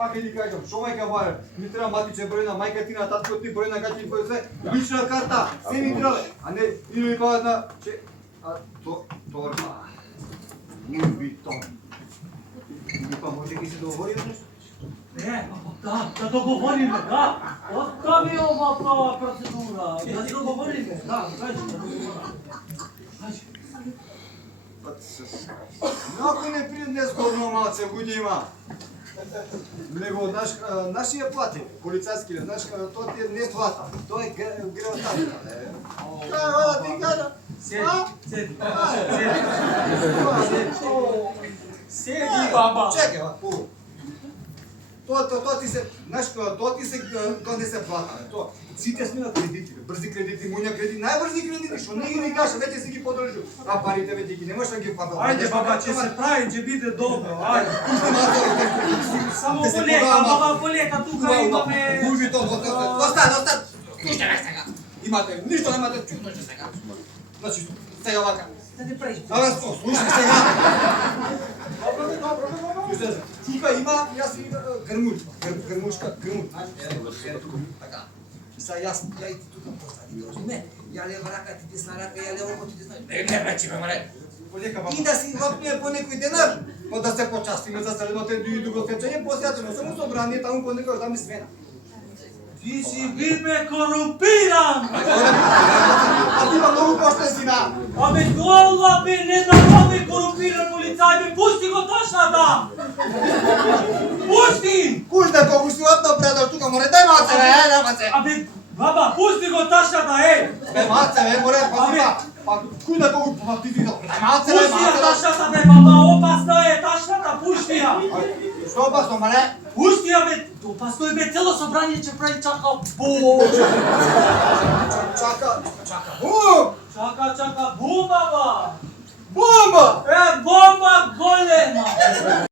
Пак ти кажам, шо мајка баре, ми треба матичен број на мајка ти на татко ти број на гачи твој се, лична карта, се ми треба, а не или тоа една торба. Луи Том. Па може ги се договориме нешто? Не, да договориме, да. Остави ова процедура, да си договориме, да, кажи, да договориме. Кажи. Ако не пријде незгодно малце, буди има. Него, нашија плати, полицајскиот, тоа ти не плата, тоа е греотатна. Како ти кажа? Седи. Седи, баба. Чекай, пу. Тоа ти се, знаеш, тоа не се плата, тоа. Сите сме на кредити, брзи кредити, муња кредити, најбрзи кредити, што не ги каша, веќе си ги подржу. А парите веќе ги немаш да ги платат. Ајде, баба, ќе се прави, ќе биде добро, ајде. Само полека, тука имаме... Губи тоа, доста. Слушај ме сега. Имате, ништо немате, чутнеше сега. Значи, сега вака. Да не правиш. Абе, слушај сега. Добро. Тука има, јас и грмушка. Така. Јас и ти тука постави. Не, ја лева рака, ти десна рака, ја лева ти десна. Не пречи ме, маре. И да си вапнеме по некој денар, но да се почастиме за средното и друго сечење, посјачено само собрание таму по некој да ми смена. Ти си бивме корумпиран! А ти има многу поштен си на. Абе, гола бе, не да бе корумпиран полицај, бе, пусти го ташната! Пусти! Куш да го пусти отно предор тука, море, дај маце, дај маце. Абе, баба, пусти го ташната, Бе, маце, море, па куј да го ти ти дај маце, пусти ја ташната, бе, баба, опасна е ташната, пусти ја! Што опасно, маре? Пусти ја, бе, опасно е, бе, цело собрание ќе прави чака, бум! Чака, Чака, бум, баба!